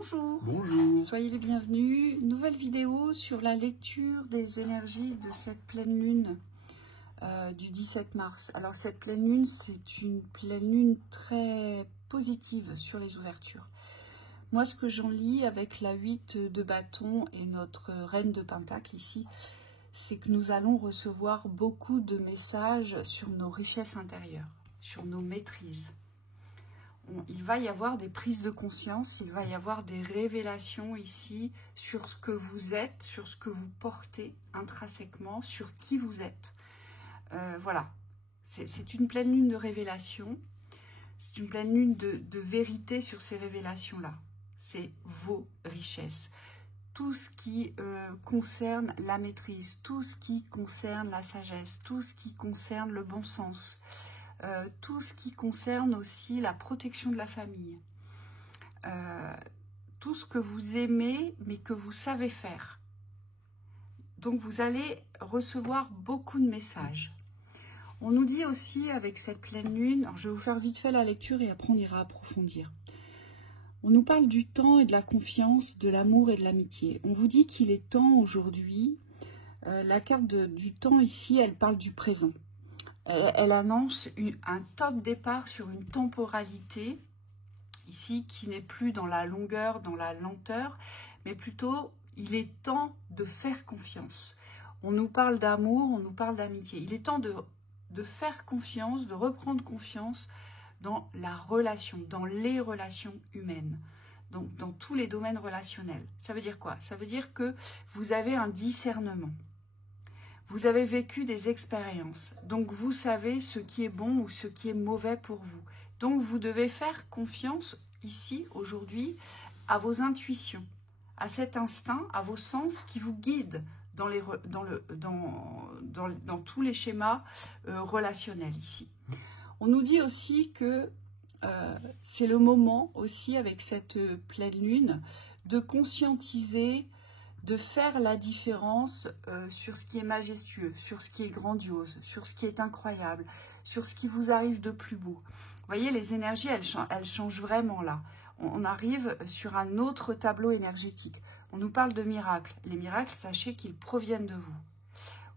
Bonjour. Bonjour. Soyez les bienvenus. Nouvelle vidéo sur la lecture des énergies de cette pleine lune du 17 mars. Alors cette pleine lune, c'est une pleine lune très positive sur les ouvertures. Moi, ce que j'en lis avec la 8 de bâton et notre reine de pentacle ici, c'est que nous allons recevoir beaucoup de messages sur nos richesses intérieures, sur nos maîtrises. Il va y avoir des prises de conscience, il va y avoir des révélations ici sur ce que vous êtes, sur ce que vous portez intrinsèquement, sur qui vous êtes. Voilà, c'est une pleine lune de révélation, c'est une pleine lune de vérité sur ces révélations-là. C'est vos richesses. Tout ce qui concerne la maîtrise, tout ce qui concerne la sagesse, tout ce qui concerne le bon sens, tout ce qui concerne aussi la protection de la famille, tout ce que vous aimez mais que vous savez faire. Donc vous allez recevoir beaucoup de messages. On nous dit aussi avec cette pleine lune, alors je vais vous faire vite fait la lecture et après on ira approfondir. On nous parle du temps et de la confiance, de l'amour et de l'amitié. On vous dit qu'il est temps aujourd'hui, la carte du temps ici, elle parle du présent. Elle annonce un top départ sur une temporalité, ici, qui n'est plus dans la longueur, dans la lenteur, mais plutôt, il est temps de faire confiance. On nous parle d'amour, on nous parle d'amitié. Il est temps de faire confiance, de reprendre confiance dans la relation, dans les relations humaines, donc dans tous les domaines relationnels. Ça veut dire quoi? Ça veut dire que vous avez un discernement. Vous avez vécu des expériences, donc vous savez ce qui est bon ou ce qui est mauvais pour vous. Donc vous devez faire confiance ici, aujourd'hui, à vos intuitions, à cet instinct, à vos sens qui vous guident dans tous les schémas relationnels ici. On nous dit aussi que c'est le moment aussi, avec cette pleine lune, de conscientiser, de faire la différence sur ce qui est majestueux, sur ce qui est grandiose, sur ce qui est incroyable, sur ce qui vous arrive de plus beau. Vous voyez, les énergies, elles changent vraiment là. On arrive sur un autre tableau énergétique. On nous parle de miracles. Les miracles, sachez qu'ils proviennent de vous.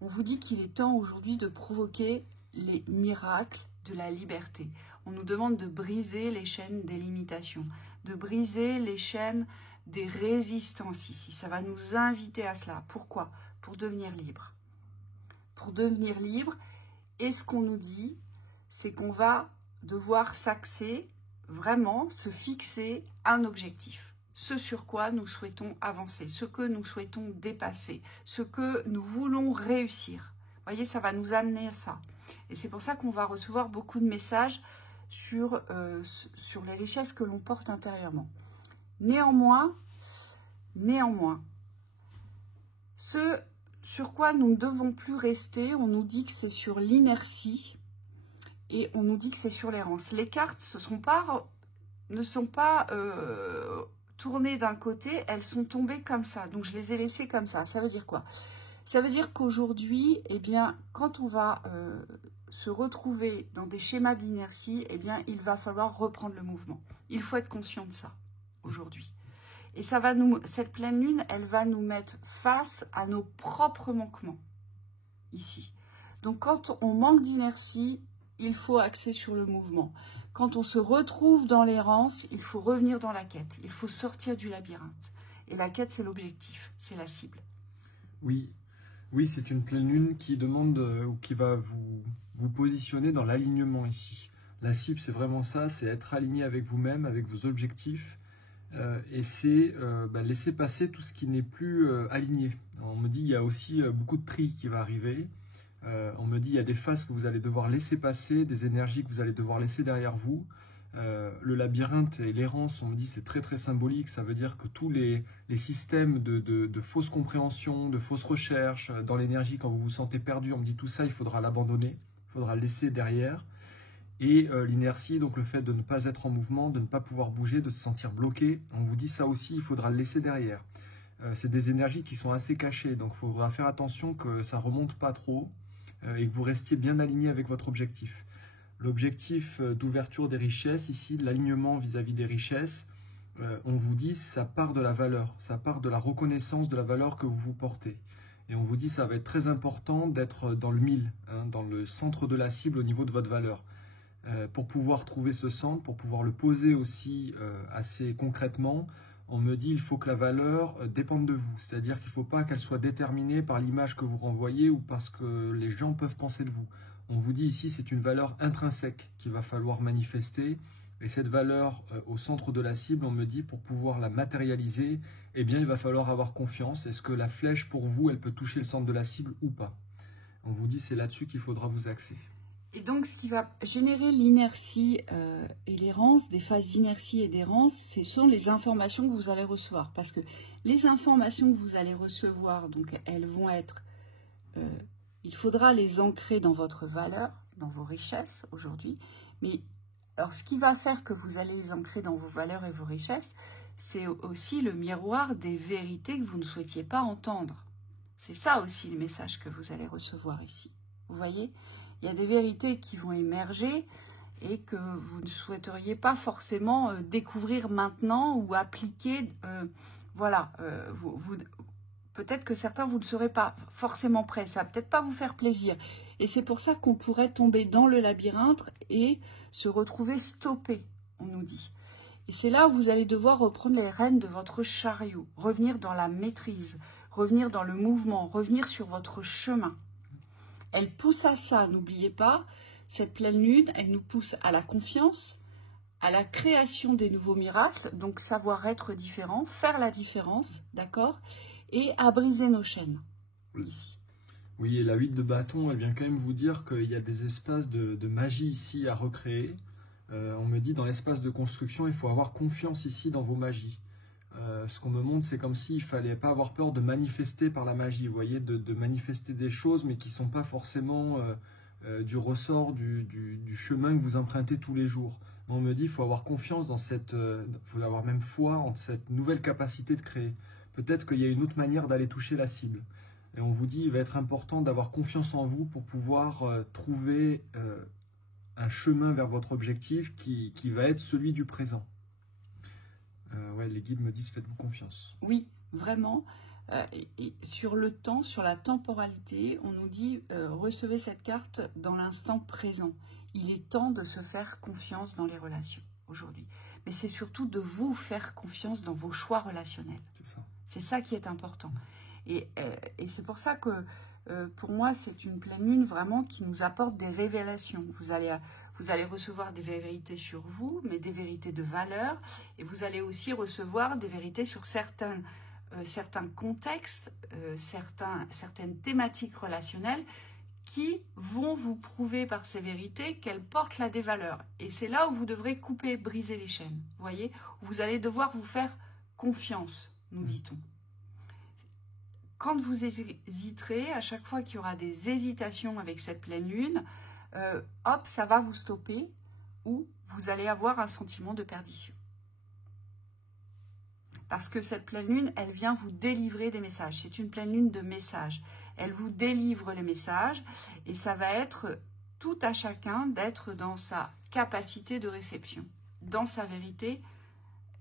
On vous dit qu'il est temps aujourd'hui de provoquer les miracles de la liberté. On nous demande de briser les chaînes des limitations, de briser les chaînes des résistances ici. Ça va nous inviter à cela. Pourquoi? Pour devenir libre. Pour devenir libre. Et ce qu'on nous dit, c'est qu'on va devoir s'axer, vraiment se fixer un objectif. Ce sur quoi nous souhaitons avancer, ce que nous souhaitons dépasser, ce que nous voulons réussir. Vous voyez, ça va nous amener à ça. Et c'est pour ça qu'on va recevoir beaucoup de messages sur les richesses que l'on porte intérieurement. Néanmoins, ce sur quoi nous ne devons plus rester, on nous dit que c'est sur l'inertie et on nous dit que c'est sur l'errance. Les cartes ne sont pas tournées d'un côté, elles sont tombées comme ça. Donc je les ai laissées comme ça. Ça veut dire quoi? Ça veut dire qu'aujourd'hui, eh bien, quand on va se retrouver dans des schémas d'inertie, eh bien, il va falloir reprendre le mouvement. Il faut être conscient de ça aujourd'hui. Et ça va cette pleine lune, elle va nous mettre face à nos propres manquements ici. Donc, quand on manque d'inertie, il faut axer sur le mouvement. Quand on se retrouve dans l'errance, il faut revenir dans la quête. Il faut sortir du labyrinthe. Et la quête, c'est l'objectif, c'est la cible. Oui, c'est une pleine lune qui demande ou qui va vous positionner dans l'alignement ici. La cible, c'est vraiment ça, c'est être aligné avec vous-même, avec vos objectifs, et c'est laisser passer tout ce qui n'est plus aligné. On me dit il y a aussi beaucoup de tri qui va arriver. On me dit il y a des phases que vous allez devoir laisser passer, des énergies que vous allez devoir laisser derrière vous. Le labyrinthe et l'errance, on me dit c'est très très symbolique, ça veut dire que tous les systèmes de fausses compréhensions, de fausses recherches, dans l'énergie quand vous vous sentez perdu, on me dit tout ça il faudra l'abandonner, il faudra le laisser derrière. Et l'inertie, donc le fait de ne pas être en mouvement, de ne pas pouvoir bouger, de se sentir bloqué, on vous dit ça aussi, il faudra le laisser derrière. C'est des énergies qui sont assez cachées, donc il faudra faire attention que ça remonte pas trop et que vous restiez bien aligné avec votre objectif. L'objectif d'ouverture des richesses, ici, l'alignement vis-à-vis des richesses, on vous dit ça part de la valeur, ça part de la reconnaissance de la valeur que vous portez. Et on vous dit ça va être très important d'être dans le 1000, hein, dans le centre de la cible au niveau de votre valeur. Pour pouvoir trouver ce centre, pour pouvoir le poser aussi assez concrètement, on me dit il faut que la valeur dépende de vous. C'est-à-dire qu'il ne faut pas qu'elle soit déterminée par l'image que vous renvoyez ou parce que les gens peuvent penser de vous. On vous dit ici c'est une valeur intrinsèque qu'il va falloir manifester. Et cette valeur au centre de la cible, on me dit pour pouvoir la matérialiser, eh bien il va falloir avoir confiance. Est-ce que la flèche pour vous, elle peut toucher le centre de la cible ou pas? On vous dit c'est là-dessus qu'il faudra vous axer. Et donc, ce qui va générer l'inertie et l'errance, des phases d'inertie et d'errance, ce sont les informations que vous allez recevoir. Parce que les informations que vous allez recevoir, donc elles vont être... il faudra les ancrer dans votre valeur, dans vos richesses aujourd'hui. Mais alors, ce qui va faire que vous allez les ancrer dans vos valeurs et vos richesses, c'est aussi le miroir des vérités que vous ne souhaitiez pas entendre. C'est ça aussi le message que vous allez recevoir ici. Vous voyez ? Il y a des vérités qui vont émerger et que vous ne souhaiteriez pas forcément découvrir maintenant ou appliquer. Voilà, peut-être que certains, vous ne serez pas forcément prêts. Ça va peut-être pas vous faire plaisir. Et c'est pour ça qu'on pourrait tomber dans le labyrinthe et se retrouver stoppé, on nous dit. Et c'est là où vous allez devoir reprendre les rênes de votre chariot, revenir dans la maîtrise, revenir dans le mouvement, revenir sur votre chemin. Elle pousse à ça, n'oubliez pas, cette pleine lune, elle nous pousse à la confiance, à la création des nouveaux miracles, donc savoir être différent, faire la différence, d'accord, et à briser nos chaînes, ici. Oui, et la 8 de bâton, elle vient quand même vous dire qu'il y a des espaces de magie ici à recréer. On me dit dans l'espace de construction, il faut avoir confiance ici dans vos magies. Ce qu'on me montre, c'est comme s'il ne fallait pas avoir peur de manifester par la magie, vous voyez, de manifester des choses, mais qui ne sont pas forcément du ressort du chemin que vous empruntez tous les jours. On me dit qu'il faut avoir confiance dans cette, il faut avoir même foi en cette nouvelle capacité de créer. Peut-être qu'il y a une autre manière d'aller toucher la cible. Et on vous dit qu'il va être important d'avoir confiance en vous pour pouvoir trouver un chemin vers votre objectif qui va être celui du présent. Ouais, les guides me disent faites-vous confiance. Oui, vraiment. Et sur le temps, sur la temporalité, on nous dit recevez cette carte dans l'instant présent. Il est temps de se faire confiance dans les relations aujourd'hui. Mais c'est surtout de vous faire confiance dans vos choix relationnels. C'est ça qui est important. Et c'est pour ça que pour moi, c'est une pleine lune vraiment qui nous apporte des révélations. Vous allez recevoir des vérités sur vous, mais des vérités de valeur. Et vous allez aussi recevoir des vérités sur certains contextes, certaines thématiques relationnelles qui vont vous prouver par ces vérités qu'elles portent là des valeurs. Et c'est là où vous devrez couper, briser les chaînes. Vous voyez, vous allez devoir vous faire confiance, nous dit-on. Quand vous hésiterez, à chaque fois qu'il y aura des hésitations avec cette pleine lune, hop, ça va vous stopper ou vous allez avoir un sentiment de perdition. Parce que cette pleine lune, elle vient vous délivrer des messages. C'est une pleine lune de messages. Elle vous délivre les messages et ça va être tout à chacun d'être dans sa capacité de réception, dans sa vérité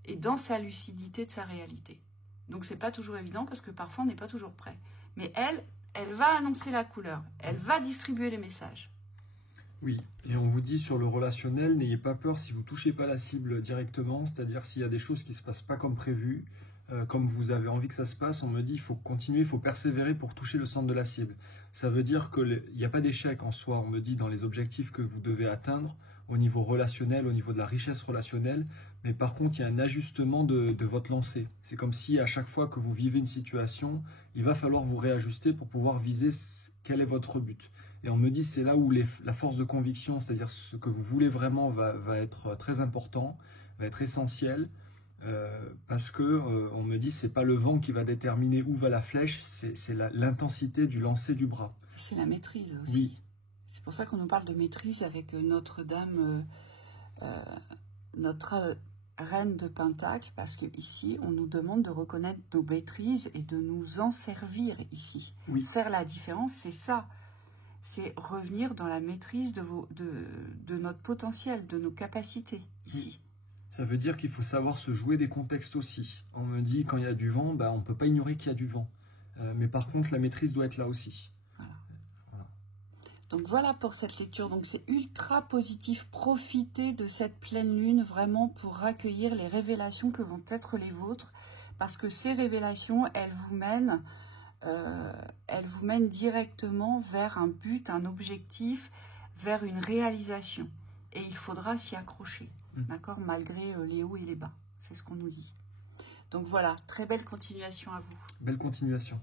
et dans sa lucidité de sa réalité. Donc, ce n'est pas toujours évident parce que parfois, on n'est pas toujours prêt. Mais elle va annoncer la couleur. Elle va distribuer les messages. Oui, et on vous dit sur le relationnel, n'ayez pas peur si vous ne touchez pas la cible directement, c'est-à-dire s'il y a des choses qui ne se passent pas comme prévu, comme vous avez envie que ça se passe, on me dit il faut continuer, il faut persévérer pour toucher le centre de la cible. Ça veut dire qu'il n'y a pas d'échec en soi, on me dit dans les objectifs que vous devez atteindre, au niveau relationnel, au niveau de la richesse relationnelle, mais par contre il y a un ajustement de votre lancée. C'est comme si à chaque fois que vous vivez une situation, il va falloir vous réajuster pour pouvoir viser quel est votre but. Et on me dit c'est là où la force de conviction, c'est-à-dire ce que vous voulez vraiment va être très important, va être essentiel, parce que on me dit c'est pas le vent qui va déterminer où va la flèche, c'est l'intensité du lancer du bras. C'est la maîtrise aussi. Oui. C'est pour ça qu'on nous parle de maîtrise avec Notre-Dame, notre reine de Pentacle, parce qu'ici, on nous demande de reconnaître nos maîtrises et de nous en servir ici. Oui. Faire la différence, c'est ça. C'est revenir dans la maîtrise de notre potentiel, de nos capacités ici. Ça veut dire qu'il faut savoir se jouer des contextes aussi. On me dit quand il y a du vent, on ne peut pas ignorer qu'il y a du vent. Mais par contre, la maîtrise doit être là aussi. Voilà. Donc voilà pour cette lecture. Donc c'est ultra positif. Profitez de cette pleine lune vraiment pour accueillir les révélations que vont être les vôtres. Parce que ces révélations, elles vous mènent directement vers un but, un objectif, vers une réalisation. Et il faudra s'y accrocher, d'accord, malgré les hauts et les bas. C'est ce qu'on nous dit. Donc voilà, très belle continuation à vous. Belle continuation.